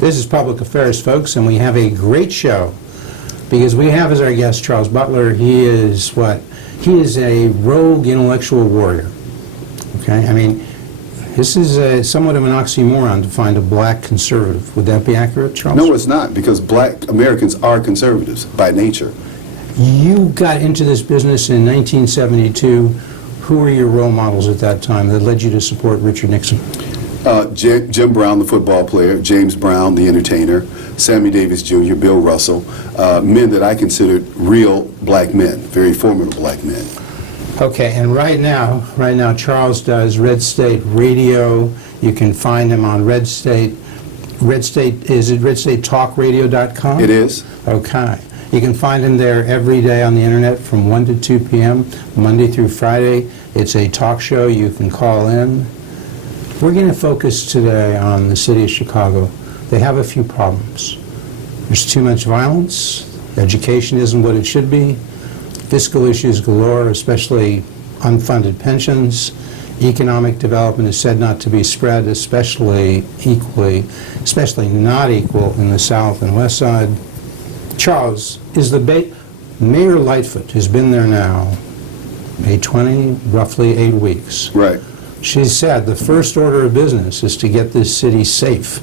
This is Public Affairs, folks, and we have a great show because we have as our guest Charles Butler. He is what? He is a rogue intellectual warrior. Okay? I mean, this is somewhat of an oxymoron to find a black conservative. Would that be accurate, Charles? No, it's not, because black Americans are conservatives by nature. You got into this business in 1972. Who were your role models at that time that led you to support Richard Nixon? Jim Brown, the football player, James Brown, the entertainer, Sammy Davis Jr., Bill Russell, men that I considered real black men, very formidable black men. Okay, and right now, Charles does Red State Radio. You can find him on Red State. Is it redstatetalkradio.com? It is. Okay. You can find him there every day on the internet from 1 to 2 p.m., Monday through Friday. It's a talk show. You can call in. We're going to focus today on the city of Chicago. They have a few problems. There's too much violence. Education isn't what it should be. Fiscal issues galore, especially unfunded pensions. Economic development is said not to be spread, especially not equal in the South and West Side. Charles, is Mayor Lightfoot has been there now, May 20, roughly 8 weeks. Right. She said the first order of business is to get this city safe.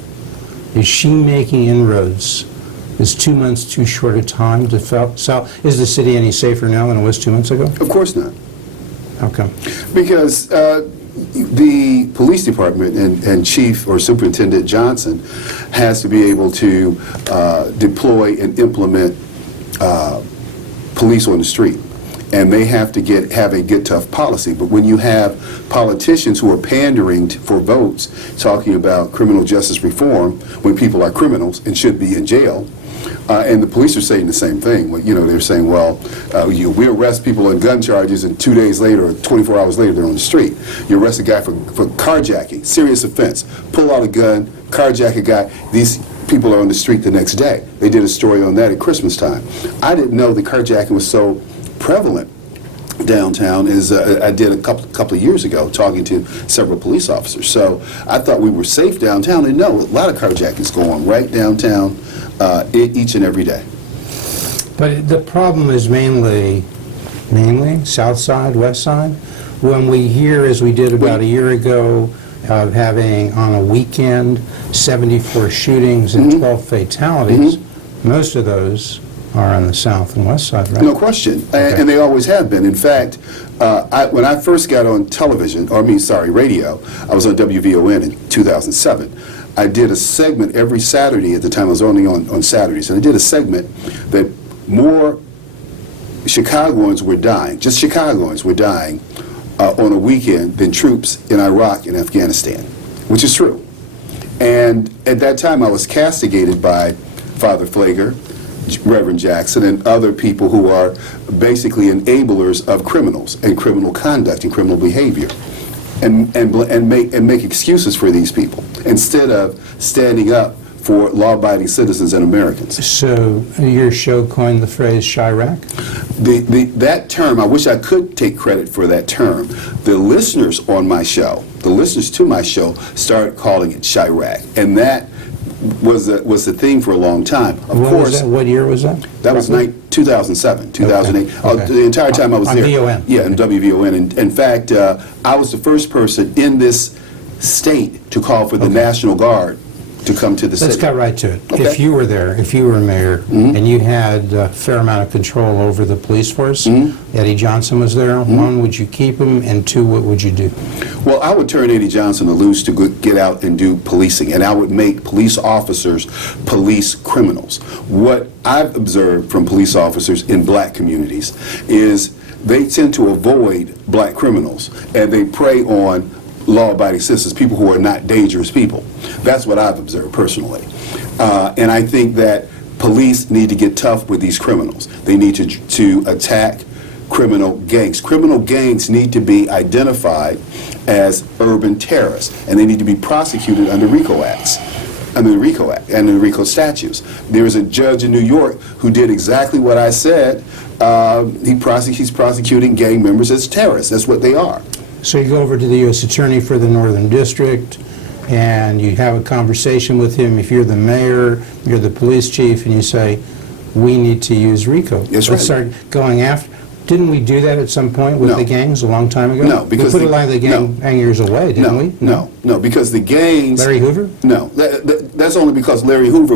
Is she making inroads? Is 2 months too short a time to sell? Is the city any safer now than it was 2 months ago? Of course not. How come? Because the police department and Chief or Superintendent Johnson has to be able to deploy and implement police on the street. And they have to have a get tough policy. But when you have politicians who are pandering for votes, talking about criminal justice reform when people are criminals and should be in jail, and the police are saying the same thing. You know, they're saying, well, we arrest people on gun charges, and 2 days later or 24 hours later they're on the street. You arrest a guy for carjacking, serious offense, pull out a gun, carjack a guy. These people are on the street the next day. They did a story on that at Christmas time. I didn't know the carjacking was so prevalent downtown as I did a couple of years ago, talking to several police officers. So I thought we were safe downtown, and no, a lot of carjackings go on right downtown each and every day. But the problem is mainly South Side, West Side. When we hear, as we did about a year ago, of having on a weekend 74 shootings and 12 fatalities, most of those are on the South and West Side, right? No question, okay. And they always have been. In fact, when I first got on television, radio, I was on WVON in 2007. I did a segment every Saturday. At the time I was only on Saturdays, and I did a segment that more Chicagoans were dying, just Chicagoans were dying on a weekend than troops in Iraq and Afghanistan, which is true. And at that time I was castigated by Father Flager, Reverend Jackson, and other people who are basically enablers of criminals and criminal conduct and criminal behavior, and make excuses for these people instead of standing up for law-abiding citizens and Americans. So your show coined the phrase Chirac? That term, I wish I could take credit for that term. The listeners on my show, the listeners to my show, started calling it Chirac, and that was the thing for a long time. Of course. What year was that? That was 2007, 2008. Okay. The entire time I was there. VON. Yeah, in WVON. And in fact, I was the first person in this state to call for the National Guard to come to the city. Let's cut right to it. Okay. If you were there, if you were mayor, and you had a fair amount of control over the police force, Eddie Johnson was there, one, would you keep him, and two, what would you do? Well, I would turn Eddie Johnson loose to get out and do policing, and I would make police officers police criminals. What I've observed from police officers in black communities is they tend to avoid black criminals, and they prey on law-abiding citizens, people who are not dangerous people. That's what I've observed personally. And I think that police need to get tough with these criminals. They need to attack criminal gangs. Criminal gangs need to be identified as urban terrorists, and they need to be prosecuted under RICO Acts. Under the RICO Act and the RICO statutes. There is a judge in New York who did exactly what I said. He's prosecuting gang members as terrorists. That's what they are. So you go over to the U.S. Attorney for the Northern District, and you have a conversation with him, if you're the mayor, you're the police chief, and you say, we need to use RICO. That's Let's right. start going after. Didn't we do that at some point with No. the gangs a long time ago? No, because we put a lot of the gang hangers away, didn't we? No, because the gangs... Larry Hoover? No, that's only because Larry Hoover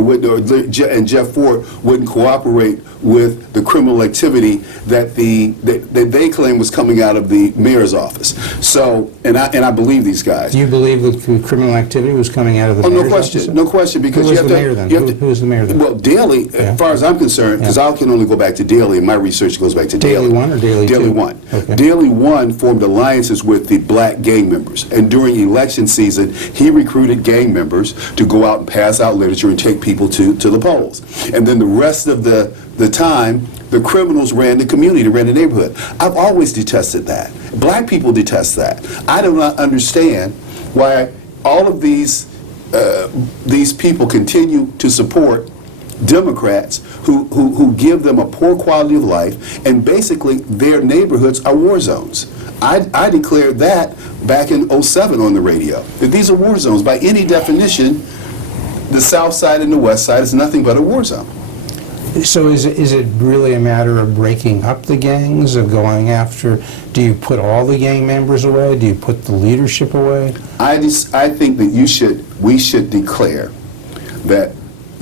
and Jeff Ford wouldn't cooperate with the criminal activity that they claim was coming out of the mayor's office. So, and I believe these guys. Do you believe that the criminal activity was coming out of the mayor's office? No question, because Who you was have the mayor to... then? you have to- Who was the mayor then? Well, Daley, as far as I'm concerned, because I can only go back to Daley, and my research goes back to Daley. Daley 1 or Daley 2? Daley 1. Okay. Daley 1 formed alliances with the black gang members, and during election season, he recruited gang members to go out and pass out literature and take people to the polls. And then the rest of the time, the criminals ran the community, ran the neighborhood. I've always detested that. Black people detest that. I do not understand why all of these people continue to support Democrats who give them a poor quality of life, and basically their neighborhoods are war zones. I declared that back in '07 on the radio, that these are war zones. By any definition, the South Side and the West Side is nothing but a war zone. So is it really a matter of breaking up the gangs, of going after, do you put all the gang members away? Do you put the leadership away? I think that we should declare that,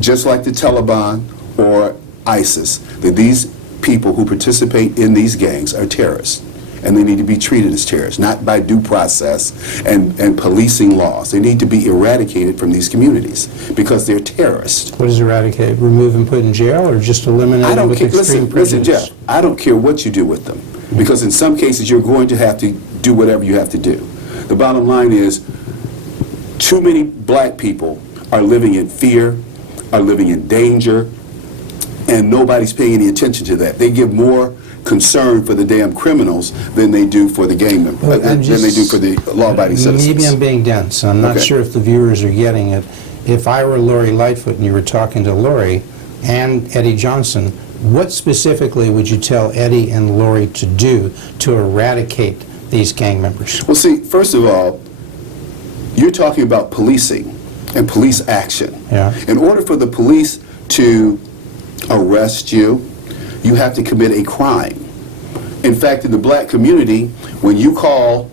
just like the Taliban or ISIS, that these people who participate in these gangs are terrorists, and they need to be treated as terrorists, not by due process and policing laws. They need to be eradicated from these communities because they're terrorists. What is eradicate? Remove and put in jail, or just eliminate I them don't with care. extreme Listen, prejudice? Jeff, I don't care what you do with them, because in some cases you're going to have to do whatever you have to do. The bottom line is, too many black people are living in fear, are living in danger, and nobody's paying any attention to that. They give more concern for the damn criminals than they do for the gang members, Well, than they do for the law-abiding citizens. Maybe I'm being dense. I'm not Okay. sure if the viewers are getting it. If I were Lori Lightfoot and you were talking to Lori and Eddie Johnson, what specifically would you tell Eddie and Lori to do to eradicate these gang members? Well, see, first of all, you're talking about policing and police action. Yeah. In order for the police to arrest you, you have to commit a crime. In fact, in the black community, when you call,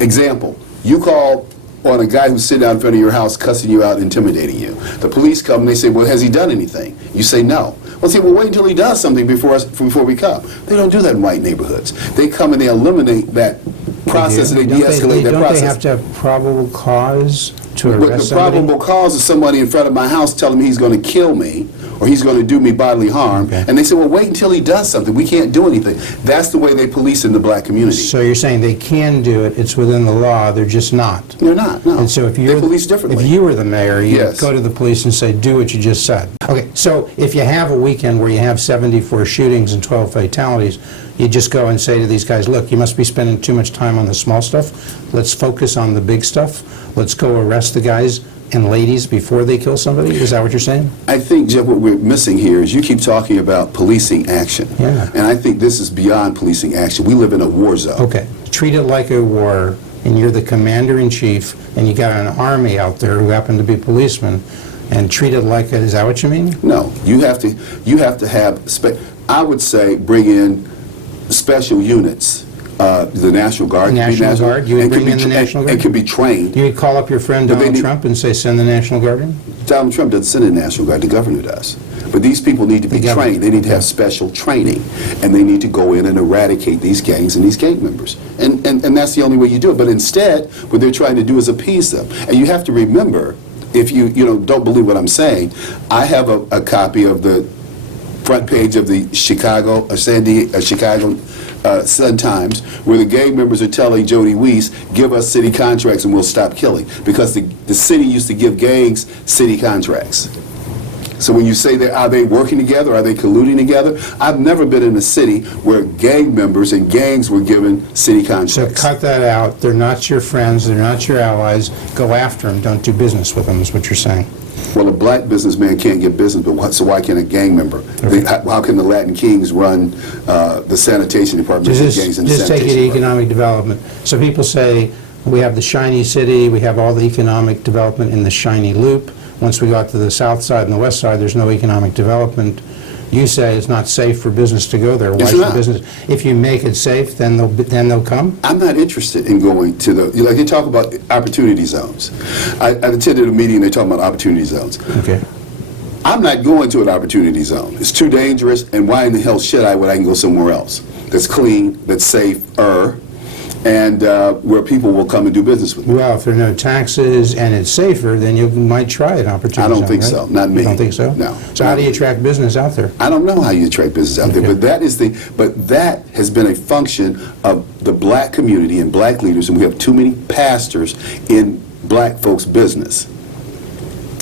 example, you call on a guy who's sitting out in front of your house cussing you out, intimidating you. The police come and they say, well, has he done anything? You say no. Well, see, well, wait until he does something before we come. They don't do that in white neighborhoods. They come and they eliminate that process and they de-escalate that Don't process. they have to have probable cause to But arrest the somebody? probable cause is somebody in front of my house telling me he's going to kill me or he's going to do me bodily harm. Okay. And they say, well, wait until he does something. We can't do anything. That's the way they police in the black community. So you're saying they can do it, it's within the law, they're just not? They're not, no. And so if they you're, police differently. if you were the mayor, you'd Yes. go to the police and say, do what you just said. Okay, so if you have a weekend where you have 74 shootings and 12 fatalities, you just go and say to these guys, look, you must be spending too much time on the small stuff. Let's focus on the big stuff. Let's go arrest the guys and ladies before they kill somebody? Is that what you're saying? I think, Jeff, what we're missing here is you keep talking about policing action. Yeah. And I think this is beyond policing action. We live in a war zone. Okay, treat it like a war, and you're the commander-in-chief, and you got an army out there who happen to be policemen, and treat it like is that what you mean? No, you have to have, I would say, bring in special units. The National Guard. National Guard? You would and could bring be in the tra- National Guard? And could be trained. You would call up your friend But they Donald need- Trump and say, send the National Guard in? Donald Trump doesn't send in the National Guard, the governor does. But these people need to be The governor. trained. They need to have special training. And they need to go in and eradicate these gangs and these gang members. And that's the only way you do it. But instead, what they're trying to do is appease them. And you have to remember, if you don't believe what I'm saying, I have a copy of the front page of the Chicago Sun-Times, where the gang members are telling Jody Weiss, give us city contracts and we'll stop killing. Because the city used to give gangs city contracts. So when you say are they working together, are they colluding together? I've never been in a city where gang members and gangs were given city So contracts. cut that out. They're not your friends. They're not your allies. Go after them. Don't do business with them is what you're saying. Well, a black businessman can't get business, but so why can a gang member? Okay. How can the Latin Kings run the sanitation department? Just gangs in the take it to sanitation department? economic development. So people say, We have the shiny city, we have all the economic development in the shiny loop. Once we got to the south side and the west side, there's no economic development. You say it's not safe for business to go there. Why It's should not. business? If you make it safe, then they'll come. I'm not interested in going to like they talk about opportunity zones. I attended a meeting, they talk about opportunity zones. Okay. I'm not going to an opportunity zone. It's too dangerous, and why in the hell should I when I can go somewhere else that's clean, that's safer, and where people will come and do business with me? Well, if there are no taxes and it's safer, then you might try an opportunity I don't zone, think right? so. Not me. You don't think so? No. So how do you attract business out there? I don't know how you attract business out there, Okay. but that has been a function of the black community and black leaders, and we have too many pastors in black folks' business.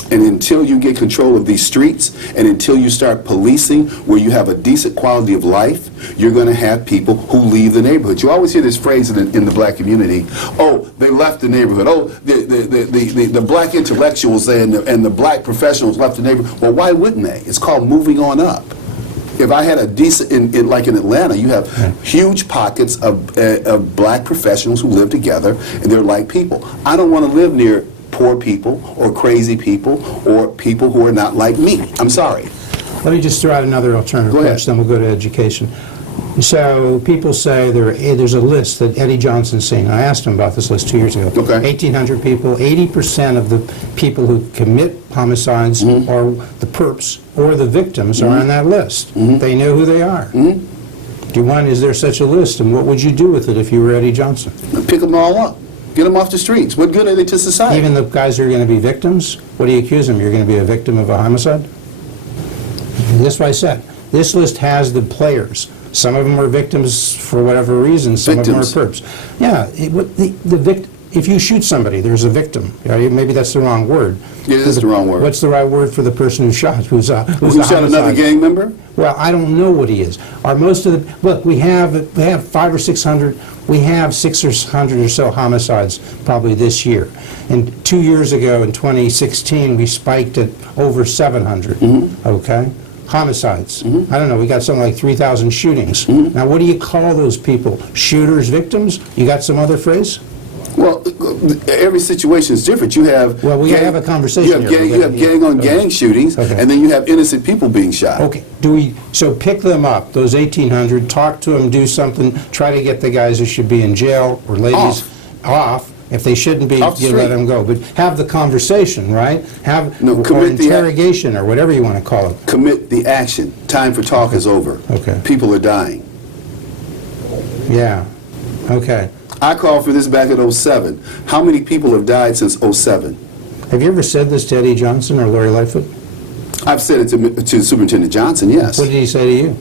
And until you get control of these streets, and until you start policing where you have a decent quality of life, you're going to have people who leave the neighborhood. You always hear this phrase in the black community, oh, they left the neighborhood. Oh, the black intellectuals and the black professionals left the neighborhood. Well, why wouldn't they? It's called moving on up. If I had a decent, like in Atlanta, you have huge pockets of black professionals who live together, and they're like people. I don't want to live near poor people or crazy people or people who are not like me. I'm sorry. Let me just throw out another alternative Go ahead. approach, then we'll go to education. So people say there's a list that Eddie Johnson's seen. I asked him about this list 2 years ago. Okay. 1,800 people, 80% of the people who commit homicides Mm-hmm. or the perps or the victims are on that list. Mm-hmm. They know who they are. Is there such a list, and what would you do with it if you were Eddie Johnson? Pick them all up. Get them off the streets. What good are they to society? Even the guys who are going to be victims, what do you accuse them? You're going to be a victim of a homicide? That's what I said. This list has the players. Some of them are victims for whatever reason. Some Victims. of them are perps. Yeah, if you shoot somebody, there's a victim. Maybe that's the wrong word. Yeah, that's the wrong word. What's the right word for the person who shot? Who's a Who shot another homicide? gang member? Well, I don't know what he is. Are most of the look? We have 500 or 600. We have 600 or so homicides probably this year. And 2 years ago, in 2016, we spiked at over 700. Okay, homicides. I don't know. We got something like 3,000 shootings. Now, what do you call those people? Shooters, victims? You got some other phrase? Well, every situation is different. You have Well, we gotta have a conversation here. You have gang-on-gang shootings, Okay. and then you have innocent people being shot. Okay, so pick them up, those 1,800, talk to them, do something, try to get the guys who should be in jail, or ladies, off. If they shouldn't be, Off the you let street. them go. But have the conversation, right? Or commit the interrogation, or whatever you want to call it. Commit the action. Time for talk is over. Okay. People are dying. Yeah, okay. I called for this back in '07. How many people have died since '07? Have you ever said this to Eddie Johnson or Lori Lightfoot? I've said it to Superintendent Johnson, yes. What did he say to you?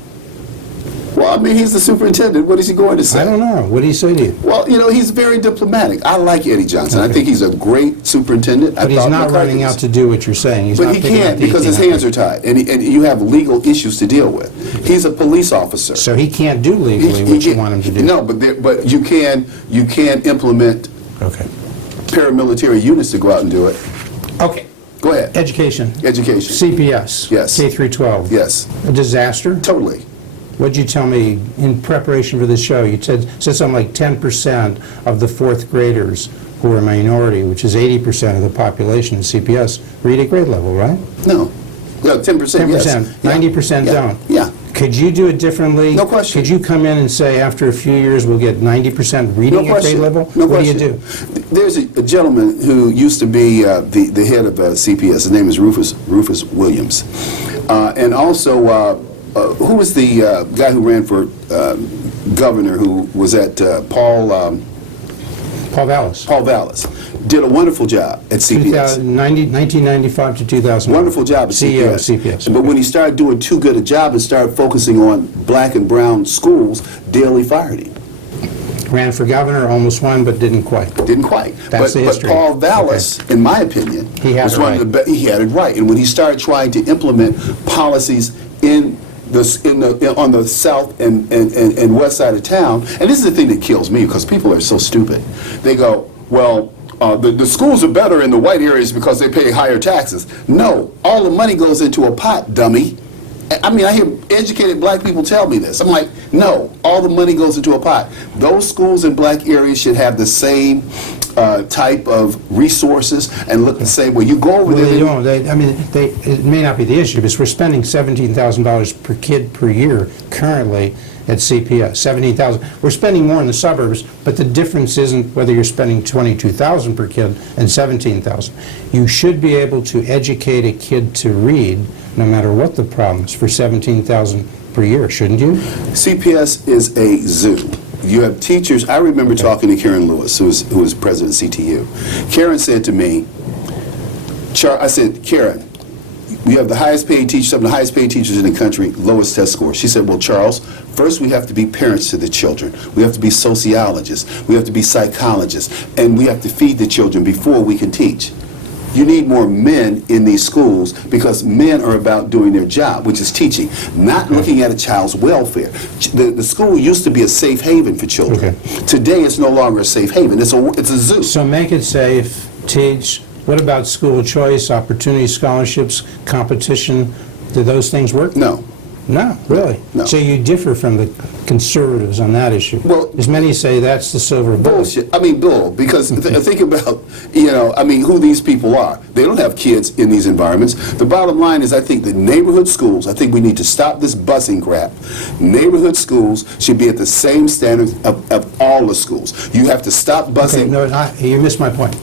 Well, I mean, he's the superintendent. What is he going to say? I don't know. What did he say to you? Well, he's very diplomatic. I like Eddie Johnson. I Okay. think he's a great superintendent. But he's not running out to do what you're saying. He's But not he picking out can't the because his 1,800. hands are tied, and you have legal issues to deal with. He's a police officer. So he can't do legally what you want him to do. No, but you can implement Okay. paramilitary units to go out and do it. Okay. Go ahead. Education. Education. CPS. Yes. K through 12. Yes. A disaster? Totally. What'd you tell me in preparation for this show? You said something like 10% of the fourth graders who are a minority, which is 80% of the population in CPS, read at grade level, right? No. Well, 10%. 10%. Yes. 90% Yeah. don't. Yeah. Could you do it differently? No question. Could you come in and say after a few years we'll get 90% reading No at grade question. level? No What question. do you do? There's a gentleman who used to be the head of CPS. His name is Rufus Williams. And also, who was the guy who ran for governor who was at Paul Vallis. Paul Vallis? Did a wonderful job at CPS. 1995 to 2000. Wonderful job at CEO of CPS. CPS. But when he started doing too good a job and started focusing on black and brown schools, Daley fired him. Ran for governor, almost won, but didn't quite. Didn't quite. That's the but history. Paul Vallis, in my opinion, He had was it one right. of the he had it right. And when he started trying to implement policies on the south and west side of town, and this is the thing that kills me because people are so stupid. They go, well, the schools are better in the white areas because they pay higher taxes. No, all the money goes into a pot, dummy. I mean, I hear educated black people tell me this. I'm like, no, all the money goes into a pot. Those schools in black areas should have the same type of resources and look and say, well, you go over Well, there. they don't. It may not be the issue, because we're spending $17,000 per kid per year currently at CPS. 17,000. We're spending more in the suburbs, but the difference isn't whether you're spending 22,000 per kid and 17,000. You should be able to educate a kid to read, no matter what the problem is, for 17,000 per year, shouldn't you? CPS is a zoo. You have teachers. I remember talking to Karen Lewis, who was president of CTU. Karen said to me, I said, Karen, we have the highest paid teachers, some of the highest paid teachers in the country, lowest test scores. She said, well, Charles, first we have to be parents to the children. We have to be sociologists. We have to be psychologists. And we have to feed the children before we can teach. You need more men in these schools, because men are about doing their job, which is teaching, not looking at a child's welfare. The school used to be a safe haven for children. Okay. Today it's no longer a safe haven. It's a zoo. So make it safe, teach. What about school choice, opportunity scholarships, competition? Do those things work? No. No, really? No. So you differ from the conservatives on that issue? Well, as many say that's the silver bullet. Bullshit. I mean, bull, because think about, who these people are. They don't have kids in these environments. The bottom line is, I think the neighborhood schools, I think we need to stop this busing crap. Neighborhood schools should be at the same standard of all the schools. You have to stop busing. Okay, no, you missed my point.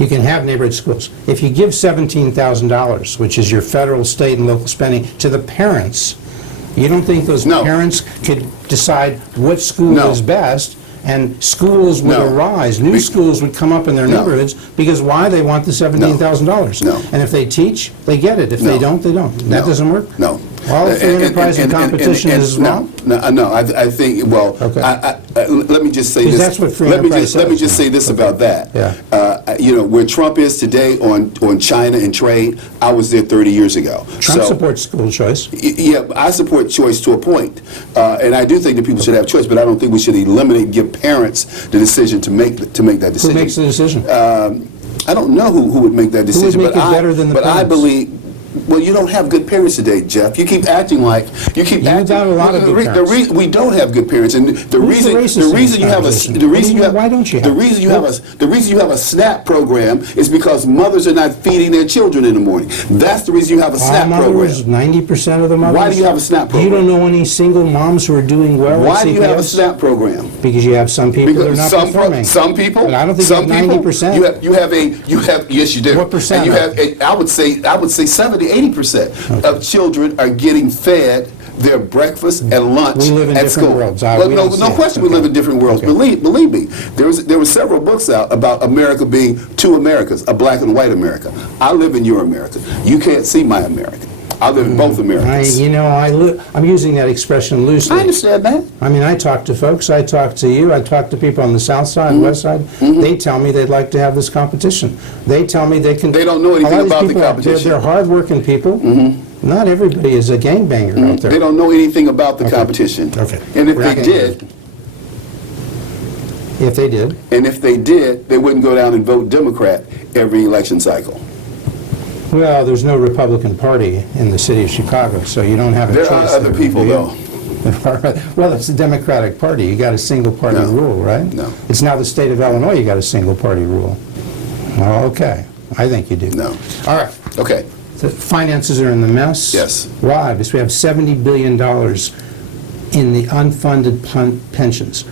You can have neighborhood schools. If you give $17,000, which is your federal, state, and local spending, to the parents, you don't think those No. parents could decide what school No. is best, and schools would No. arise, new schools would come up in their No. neighborhoods, because why? They want the $17,000. No. And if they teach, they get it. If No. they don't, they don't. That No. doesn't work? No. All free enterprise and competition is wrong? No, I think, well, Okay. let me just say Because this. that's what free Let me enterprise just says. say this about that. Yeah. Where Trump is today on China and trade, I was there 30 years ago. Trump So, supports school choice. Yeah, I support choice to a point. And I do think that people should have choice, but I don't think we should eliminate, give parents the decision to make that decision. Who makes the decision? I don't know who would make that decision, make but it better than the but I parents? believe. Well, you don't have good parents today, Jeff. You keep acting like you keep. You've got a lot of good parents. We don't have good parents, and the Who's the racist in reason you have a conversation? the reason you have Why don't you have the reason you have a SNAP program is because mothers are not feeding their children in the morning. That's the reason you have a SNAP Mothers, program. 90% of the mothers. Why do you have a SNAP program? You don't know any single moms who are doing well Why at do you have a CPS? SNAP program? Because you have some people that are not performing. Some people. But I don't think some you have 90%. You have yes, you do. What percent And you of have. I would say 70, 80% of children are getting fed their breakfast and lunch We live in at different school. worlds. Well, We no don't see it. question, we Okay. live in different worlds. Okay. Believe me, there were several books out about America being two Americas, a black and white America. I live in your America. You can't see my America. I live in both Americas. I'm using that expression loosely. I understand that. I mean, I talk to folks, I talk to you, I talk to people on the south side, west side. They tell me they'd like to have this competition. They tell me they can... They don't know anything A lot of these about the people out there, competition. They're hard-working people. Not everybody is a gangbanger out there. They don't know anything about the competition. Okay. And if We're they not gonna- did, If they did, they wouldn't go down and vote Democrat every election cycle. well, there's no Republican Party in the city of Chicago, so you don't have a There choice. are other there, people, do you? though. Well, it's the Democratic Party. You got a single-party No. rule, right? No. It's now the state of Illinois you got a single-party rule. Oh, okay. I think you do. No. All right. Okay. The finances are in the mess. Yes. Why? Because we have $70 billion in the unfunded pensions.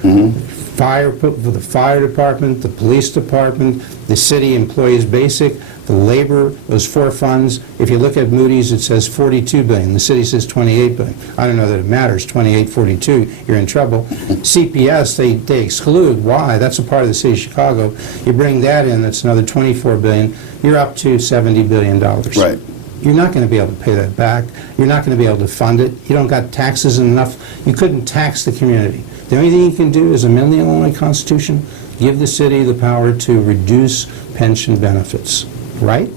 For the fire department, the police department, the city employees basic, the labor, those four funds. If you look at Moody's, it says $42 billion. The city says $28 billion. I don't know that it matters. 28, 42, you're in trouble. CPS, they exclude. Why? That's a part of the city of Chicago. You bring that in, that's another $24 billion. You're up to $70 billion. Right. You're not going to be able to pay that back. You're not going to be able to fund it. You don't got taxes enough. You couldn't tax the community. The only thing you can do is amend the Illinois Constitution, give the city the power to reduce pension benefits. Right?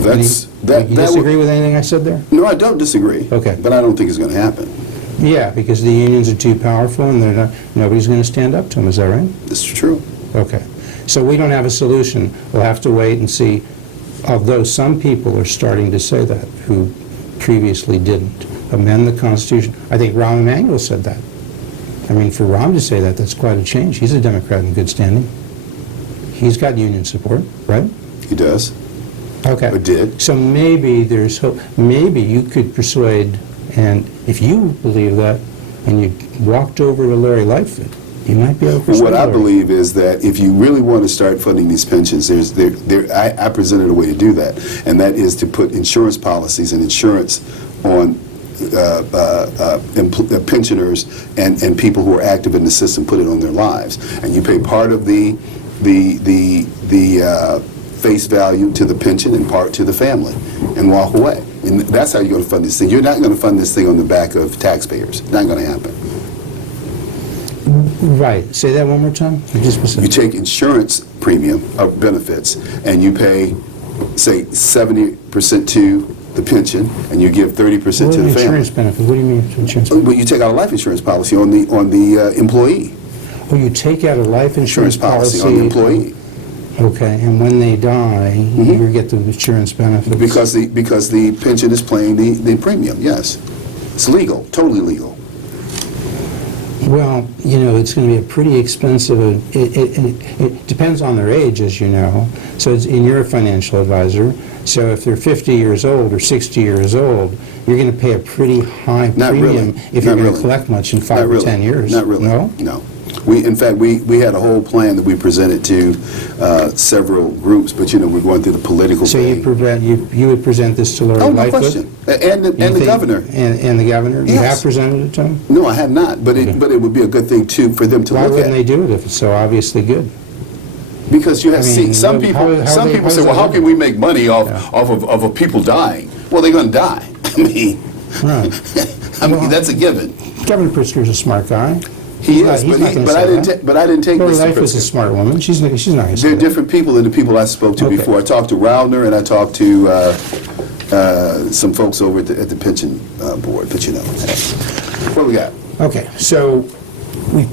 That's Do you disagree with anything I said there? No, I don't disagree. Okay. But I don't think it's going to happen. Yeah, because the unions are too powerful and nobody's going to stand up to them. Is that right? This is true. Okay. So we don't have a solution. We'll have to wait and see, although some people are starting to say that who previously didn't. Amend the Constitution. I think Rahm Emanuel said that. I mean, for Rahm to say that, that's quite a change. He's a Democrat in good standing. he's got union support, right? He does, Okay. or did. So maybe there's hope. Maybe you could persuade, and if you believe that, and you walked over to Larry Lightfoot, you might be able to persuade What I Larry. believe is that if you really want to start funding these pensions, I presented a way to do that, and that is to put insurance policies and insurance on pensioners and people who are active in the system, put it on their lives, and you pay part of the face value to the pension and part to the family, and walk away. And that's how you're going to fund this thing. You're not going to fund this thing on the back of taxpayers. Not going to happen. Right. Say that one more time. You take insurance premium of benefits and you pay, say, 70% to the pension, and you give 30% to the family. Insurance benefit? What do you mean insurance benefit? Well, you take out a life insurance policy on the employee. Oh, you take out a life insurance policy on the employee. Okay, and when they die, you get the insurance benefits. Because the pension is paying the premium. Yes, it's legal, totally legal. Well, you know, it's going to be a pretty expensive, it depends on their age, as you know. So it's, and you're a financial advisor, so if they're 50 years old or 60 years old, you're going to pay a pretty high premium if you're going to collect much in 5 or 10 years. Not really. No? No. In fact, we had a whole plan that we presented to several groups, but you know, we're going through the political So thing. you would present this to Larry Oh, no Lightfoot? question. And the governor. And the governor? You Yes. have presented it to him? No, I have not, but it would be a good thing too for them to Why look wouldn't at. they do it if it's so obviously good? Because you have I mean, some how- people. how Some they- people how say, does "Well, that how work?" can we make money of people dying?" Well, they're going to die. I mean, Right. that's a given. Governor Pritzker's a smart guy. He He's is, not but gonna say I didn't. that. But I didn't take Lori Mr. Lightfoot's a Pritzker. smart woman. She's not going to say They're that. different people than the people I spoke to Okay. before. I talked to Rauner and I talked to some folks over at the pension board. But you know, what do we got? Okay, so we've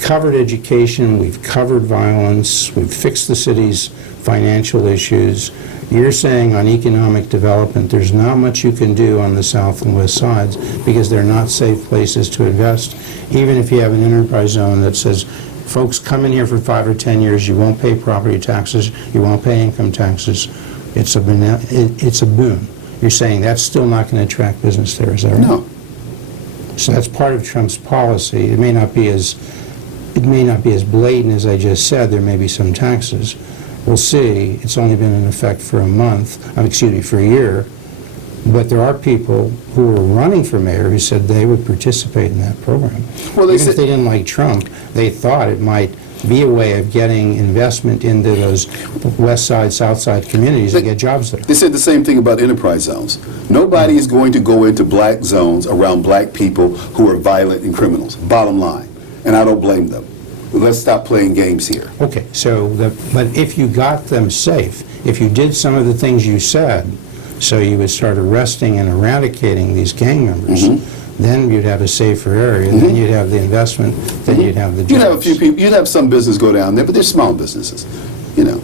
covered education, we've covered violence, we've fixed the city's financial issues. You're saying on economic development, there's not much you can do on the south and west sides because they're not safe places to invest. Even if you have an enterprise zone that says, folks, come in here for 5 or 10 years, you won't pay property taxes, you won't pay income taxes. It's a boon. You're saying that's still not going to attract business there, is that right? No. So that's part of Trump's policy. It may not be as blatant as I just said. There may be some taxes. We'll see. It's only been in effect for a month, for a year. But there are people who are running for mayor who said they would participate in that program. Well, Even if they didn't like Trump, they thought it might be a way of getting investment into those west side, south side communities and get jobs there. They said the same thing about enterprise zones. Nobody is going to go into black zones around black people who are violent and criminals. Bottom line. And I don't blame them. Let's stop playing games here. Okay, so, but if you got them safe, if you did some of the things you said, so you would start arresting and eradicating these gang members, then you'd have a safer area, then you'd have the investment, then you'd have the jobs. You'd have a few people, you'd have some business go down there, but they're small businesses, you know.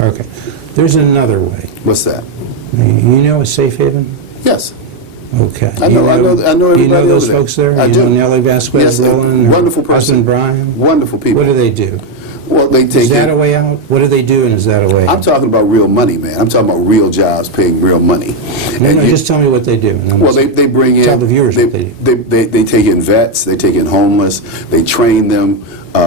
Okay. There's another way. What's that? You know a safe haven? Yes. Okay. I know everybody You know over those there. folks there? I You do. know Nellie Vasquez Yes, Rowland? wonderful person. Husband Brian? Wonderful people. What do they do? Well, they take Is that it. a way out? What do they do, and is that a way I'm out? talking about real money, man. I'm talking about real jobs paying real money. No, And you- just tell me what they do. and then Well, we'll they bring in. Tell the viewers what they do. They take in vets, they take in homeless, they train them,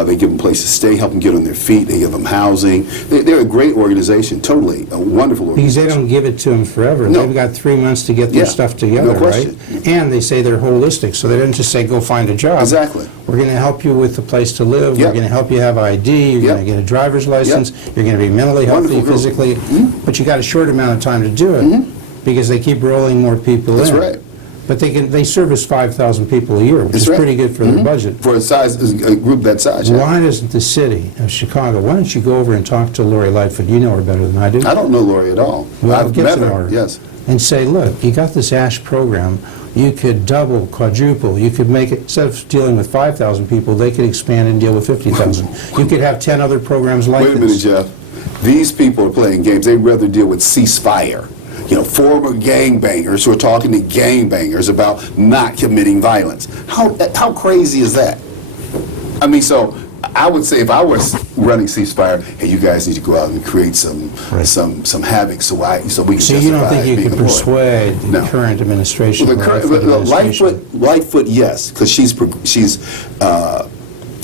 they give them places to stay, help them get on their feet, they give them housing. They're a great organization, totally, a wonderful Because organization. they don't give it to them forever. No. They've got 3 months to get their Yeah, stuff together, no right? question. And they say they're holistic, so they don't just say, go find a job. Exactly. We're going to help you with the place to live. Yep. We're going to help you have ID. You're Yep. going to get a driver's license. You're going to be mentally healthy, Wonderful group. physically. But you got a short amount of time to do it because they keep rolling more people That's in. right. But they service 5,000 people a year, which That's is right. pretty good for their budget. For a group that size, yeah. Why doesn't the city of Chicago, why don't you go over and talk to Lori Lightfoot? You know her better than I do. I don't know Lori at all. Well, I've get met to know her, her. yes. And say, look, you got this ASH program. You could double, quadruple. You could make it, instead of dealing with 5,000 people, they could expand and deal with 50,000. You could have 10 other programs like Wait a minute, this. Jeff. These people are playing games. They'd rather deal with ceasefire. You know, former gangbangers who are talking to gangbangers about not committing violence. How crazy is that? I mean, so I would say if I was running ceasefire, hey, you guys need to go out and create some havoc, so we can. So you don't think you could persuade the No. current administration? Well, Lightfoot, yes, because she's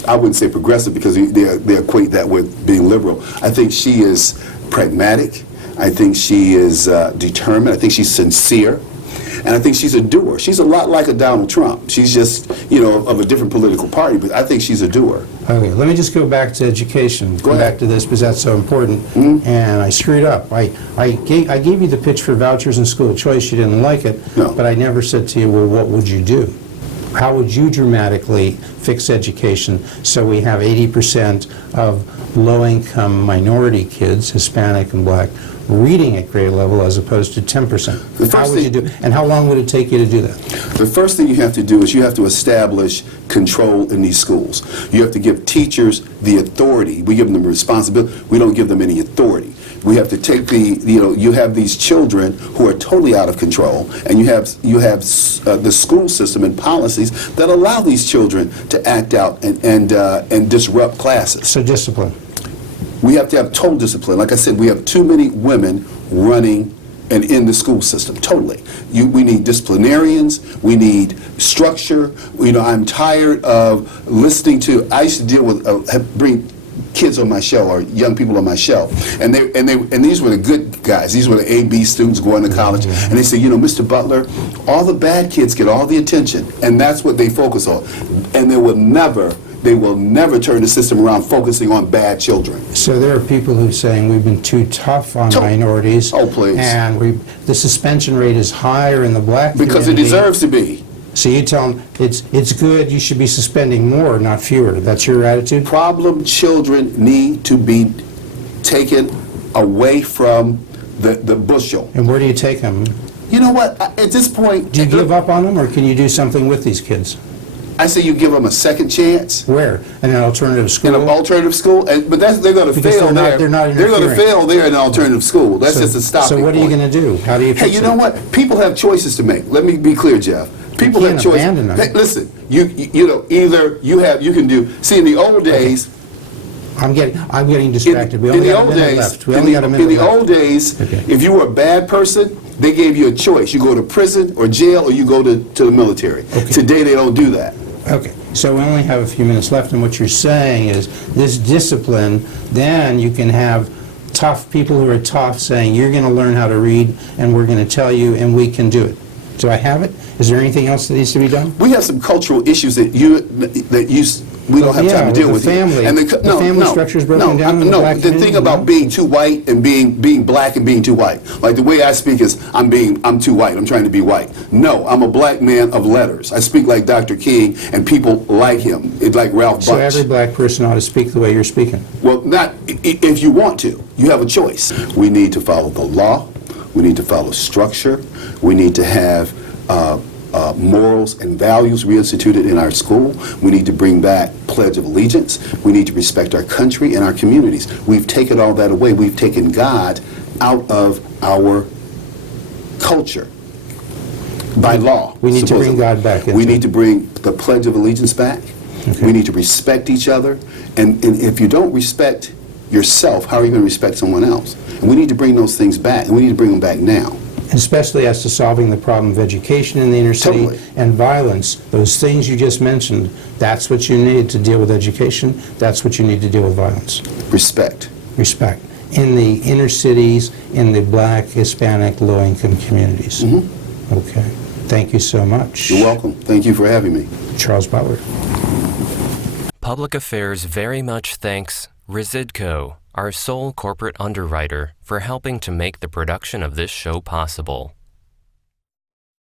I wouldn't say progressive because they equate that with being liberal. I think she is pragmatic. I think she is determined. I think she's sincere. And I think she's a doer. She's a lot like a Donald Trump. She's just, of a different political party, but I think she's a doer. Okay, let me just go back to education. Go ahead. Back to this because that's so important. Mm-hmm. And I screwed up. I gave you the pitch for vouchers and school choice. You didn't like it. No. But I never said to you, well, what would you do? How would you dramatically fix education so we have 80% of low-income minority kids, Hispanic and black, reading at grade level as opposed to 10%? How would you do? And how long would it take you to do that? The first thing you have to do is you have to establish control in these schools. You have to give teachers the authority. We give them the responsibility. We don't give them any authority. We have to take you have these children who are totally out of control, and you have the school system and policies that allow these children to act out and disrupt classes. So discipline. We have to have total discipline. Like I said, we have too many women running and in the school system, totally. We need disciplinarians, we need structure. I'm tired of listening to, I used to deal with, bring kids on my show or young people on my show, and these were the good guys. These were the A.B. students going to college, and they say, Mr. Butler, all the bad kids get all the attention, and that's what they focus on, and they will never turn the system around focusing on bad children. So there are people who are saying we've been too tough on minorities. Oh, please. And the suspension rate is higher in the black community. Because it deserves to be. So you tell them it's good, you should be suspending more, not fewer. That's your attitude? Problem children need to be taken away from the bushel. And where do you take them? You know what? At this point... Do you give up on them, or can you do something with these kids? I say you give them a second chance. Where? In an alternative school? In an alternative school, but they're going to fail there. They're not They're going to fail there in an alternative school. That's just a stopping point. So what are you going to do? How do you fix Hey, you know what? People have choices to make. Let me be clear, Jeff. People have choices. Hey, listen, you either you can do. See, in the old days. I'm getting distracted. We only got a minute left. In the old days, if you were a bad person, they gave you a choice. You go to prison or jail, or you go to the military. Okay. Today, they don't do that. Okay, so we only have a few minutes left, and what you're saying is this discipline, then you can have tough people who are tough saying, you're going to learn how to read, and we're going to tell you, and we can do it. Do I have it? Is there anything else that needs to be done? We have some cultural issues that we don't have time to deal with. The family, and the family structure is broken down in the black the thing about being too white and being black and being too white. Like the way I speak is I'm too white. I'm trying to be white. No, I'm a black man of letters. I speak like Dr. King and people like him. It's like Ralph Bunche. So every black person ought to speak the way you're speaking. Well, not if you want to. You have a choice. We need to follow the law. We need to follow structure. We need to have morals and values reinstituted in our school. We need to bring back Pledge of Allegiance. We need to respect our country and our communities. We've taken all that away. We've taken God out of our culture by law. We need to bring God back. We need to bring the Pledge of Allegiance back. Okay. We need to respect each other. And if you don't respect yourself, how are you going to respect someone else? And we need to bring those things back, and we need to bring them back now. Especially as to solving the problem of education in the inner city and violence. Those things you just mentioned, that's what you need to deal with education. That's what you need to deal with violence. Respect. Respect. In the inner cities, in the black, Hispanic, low-income communities. Mm-hmm. Okay. Thank you so much. You're welcome. Thank you for having me. Charles Butler. Public Affairs very much thanks Residco, our sole corporate underwriter, for helping to make the production of this show possible.